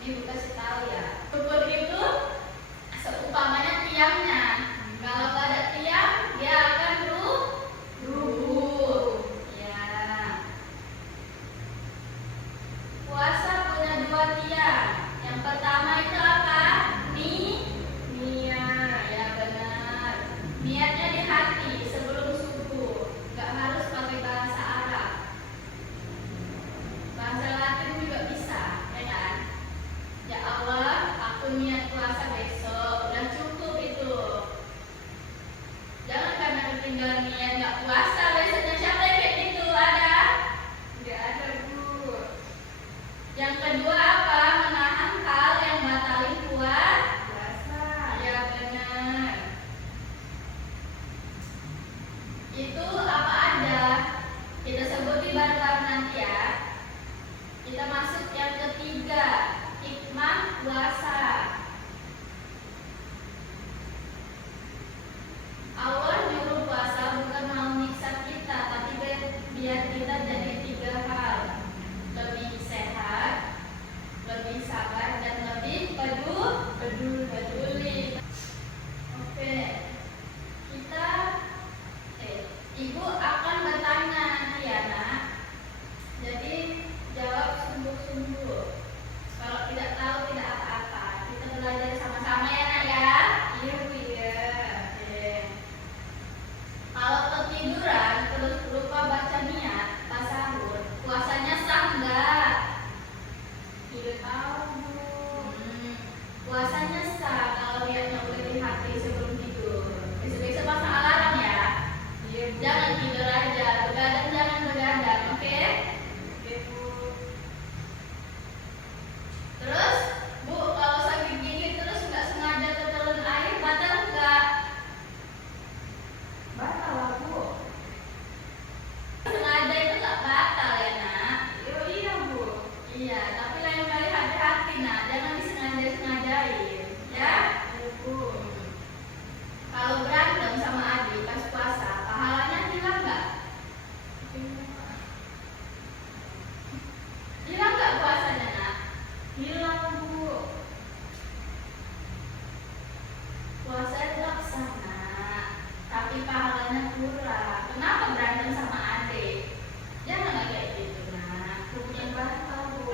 Ini Bu kasih tahu ya. Rukun itu seumpamanya tiangnya. Kalau nggak ada tiang, dia akan rubuh. Ya. Puasa punya dua tiang. Yang pertama itu apa? Niat. Ya benar. Niatnya di hati sebelum subuh. Nggak harus pakai bahasa Arab. Bahasa Latin juga bisa, ya kan? Ya Allah, aku niat puasa besok. Udah cukup itu. Jangan karena ketinggalan niat nggak puasa besoknya. Siapa yang kayak gitu? Ada? Nggak ada, Bu. Yang kedua apa? Menahan hal yang batalin puasa. Ya benar. Itu apa aja? Kita sebutin baru-baru nanti ya. Kita masuk yang ketiga, hikmah puasa. Allah nyuruh puasa bukan mau nyiksa kita, tapi biar kita jadi tiga hal: lebih sehat, lebih sabar, dan lebih peduli. Oke, kita Ibu akan bertanya nanti ya, Nak. Jadi jawab sungguh-sungguh. Kalau tidak tahu tidak apa-apa. Kita belajar sama-sama ya, Nak ya. Iya, Bu ya. Oke. Kalau ketiduran terus lupa baca niat pas sahur, puasanya sah enggak? Tidak tahu, Bu. Puasanya sah kalau niatnya udah di hati sebelum tidur. Besok-besok pasang alarm ya. Iya, Bu. Jangan tidur aja, begadang jangan begadang, oke? Oke, Bu. Terus, Bu, kalau sakit gigi terus nggak sengaja ketelan air, batal nggak? Batal lah, Bu. Sengaja itu nggak batal ya, Nak? Iya, Bu. Iya, tapi lain kali hati-hati, Nak. Jangan disengaja-sengajain, ya? Iya, Bu. Kalau berantem sama adik pas puasa, pahalanya hilang nggak? Hilang nggak puasanya, Nak? Hilang, Bu. Puasa itu laksana, tapi pahalanya kurang. Kenapa berantem sama adik? Jangan kayak gitu, Nak. Hukumnya batal, Bu.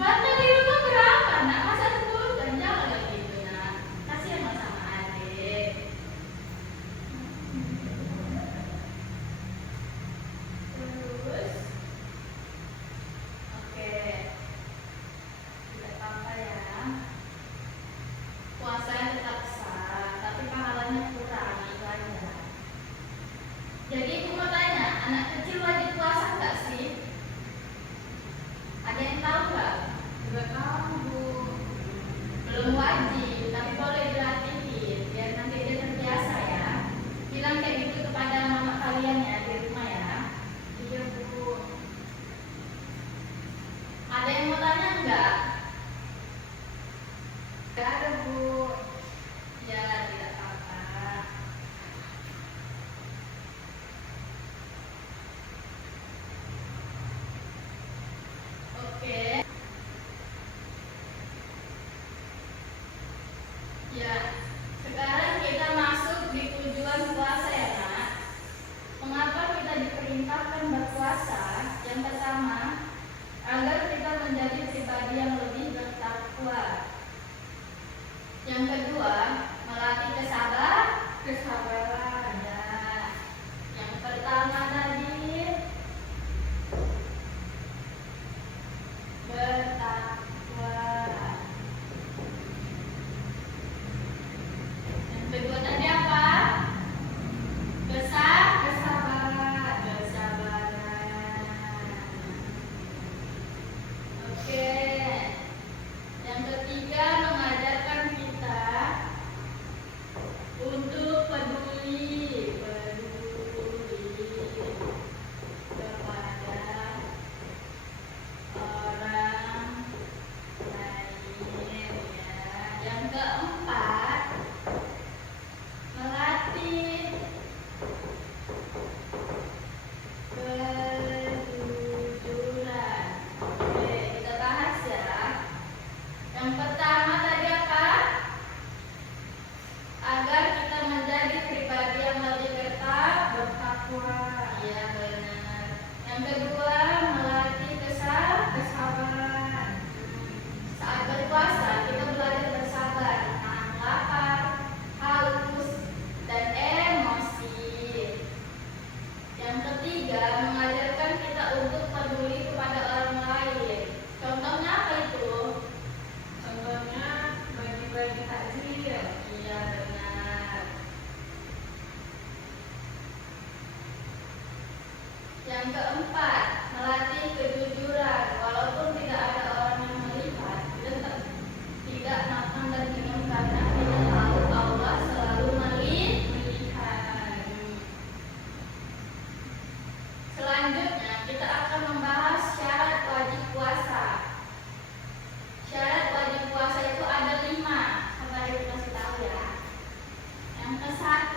Batal di rumah berapa, Nak? Masa 10 jam? Jangan kayak gitu, Nak. Kasihan lo sama adik. Terus, oke, tidak apa-apa ya. Puasa tetap sah, tapi pahalanya kurang, itu aja. Jadi aku mau tanya, anak kecil wajib puasa nggak sih? Ada yang tahu nggak? Nggak tahu, Bu. Belum wajib, tapi boleh dilatihin biar nanti dia terbiasa ya. Bilang kayak gitu kepada mama kalian ya di rumah ya. Iya, Bu. Ada yang mau tanya enggak? Enggak ada, Bu. Ya, tidak apa-apa. Oke. Ya, sekarang kita masuk di tujuan puasa ya, Nak. Mengapa kita diperintahkan berpuasa? Yang pertama, agar kita menjadi pribadi yang lebih bertakwa. Yang kedua, melatih kesabaran. Ya. Yang pertama tadi bertakwa. Yang kedua tadi apa? Kesabaran. Oke. Yang ketiga, mengajarkan kita Yang keempat, melatih kejujuran. Walaupun tidak ada orang yang melihat, kita tetap tidak makan dan minum karena kita tahu Allah selalu melihat. Selanjutnya, kita akan membahas syarat wajib puasa. Syarat wajib puasa itu ada 5. Sabar kita kasih tahu ya. Yang ke-1,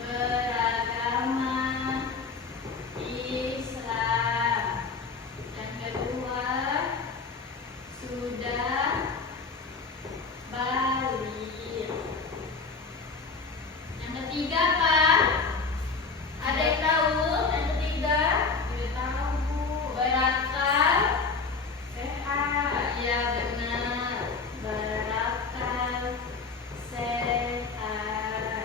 beragama Islam. Yang kedua, sudah balik. Yang ketiga apa? Ada yang tahu? Yang ketiga? Tidak tahu, Bu. Berakal Sehat. Iya benar, berakal sehat.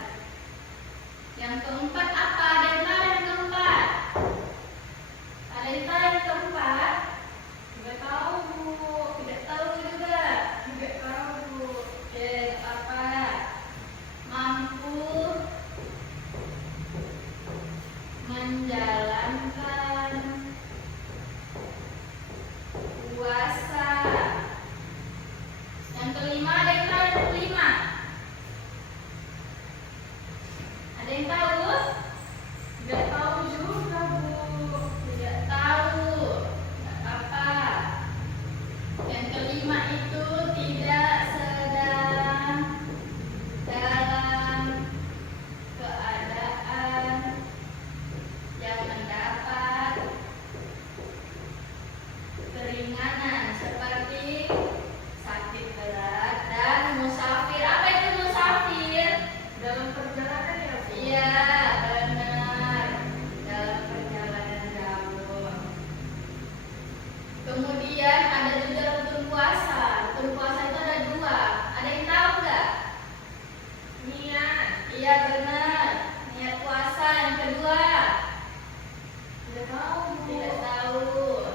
Yang keempat apa? Ada yang tahu yang keempat? Ada yang tahu yang keempat? Tidak tahu, Bu. Tidak tahu juga. Tidak tahu, Bu. Oke, apa? Mampu menjalankan puasa. Yang kelima, ada yang tahu yang kelima? Ada yang tahu? Tidak tahu juga, Bu. Tidak tahu. Tidak apa. Yang kelima itu tidak sedang dalam keadaan yang mendapat keringanan seperti sakit berat dan musafir. Apa itu musafir? Dalam perjalanan ya, Bu. Iya, benar. Dalam perjalanan jauh. Kemudian ada juga rukun puasa. Rukun puasa itu ada 2. Ada yang tahu nggak? Niat. Iya benar. Niat puasa. Yang kedua, Tidak tahu, Bu. tidak tahu.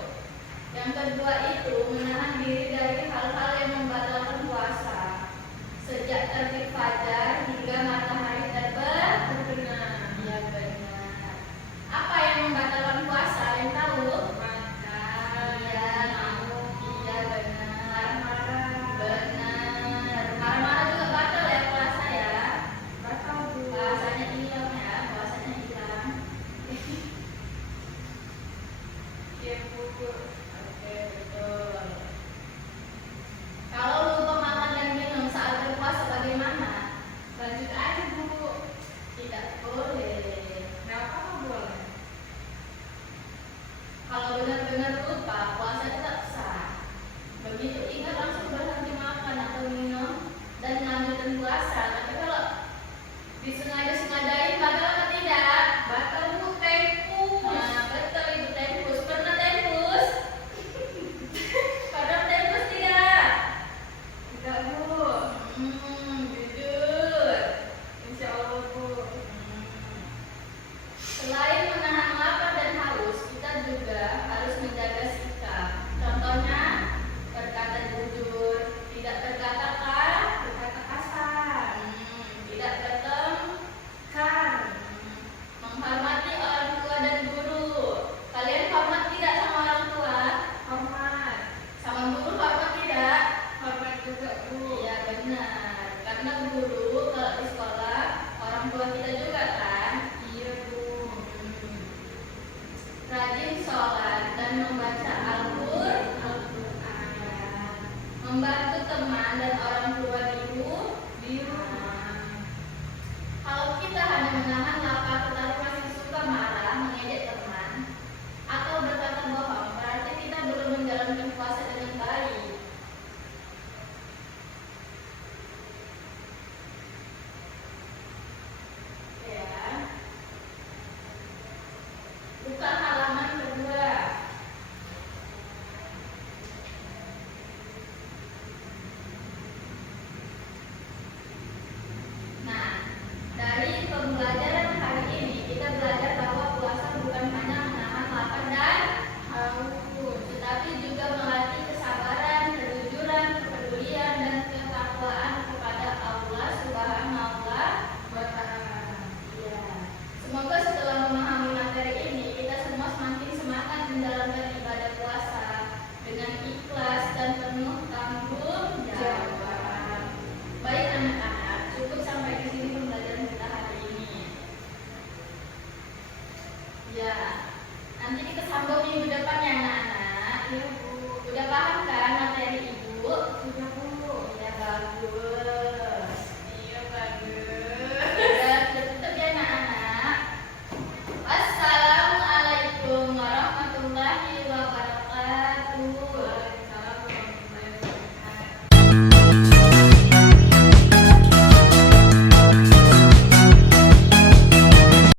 Yang kedua itu menahan diri dari hal-hal yang membatalkan puasa sejak terbit fajar hingga matahari terbenam. Iya benar. Apa yang membatalkan puasa? Yang tahu? Makan. Iya, ngamuk. Iya benar. Marah. Benar. Marah-marah juga batal ya puasa ya. Batal, Bu. Puasanya hilang ya, puasanya hilang. Iya, Bu. Oke, betul. Kalau lupa makan dan minum saat berpuasa bagaimana? Lanjut aja, Bu. Tidak boleh. Kenapa nggak boleh? Kalau benar-benar lupa, puasa tetap sah. Begitu ingat langsung berhenti makan atau minum dan melanjutkan puasa. Tapi kalau disengaja-sengajain batal atau tidak? Batal, Bu. Tempus. Nah, betul itu tempus. Pernah tempus? Pernah tempus tidak? Tidak, Bu. Jujur. Insya Allah, Bu. Selain menahan lapar dan haus, kita juga harus menjaga sikap. Contohnya, berkata jujur, tidak berkata kasar, tidak bertengkar, menghormati orang tua dan guru. Kalian hormat tidak sama orang tua? Hormat. Sama guru hormat tidak? Hormat juga, Bu. Iya benar, karena guru kalau di sekolah orang tua kita juga kan. Iya, Bu. Rajin sholat dan membaca Al-Quran, membantu teman dan orang tua di rumah. Kalau kita hanya menahan lapar tetapi masih suka marah, mengejek teman, atau berkata bohong, berarti kita belum menjalankan puasa dengan baik. Ya. Buka halaman kedua. Nah, dari pembelajaran hari ini kita belajar bahwa puasa bukan Ya, nanti kita sambung minggu depan ya anak-anak. Iya,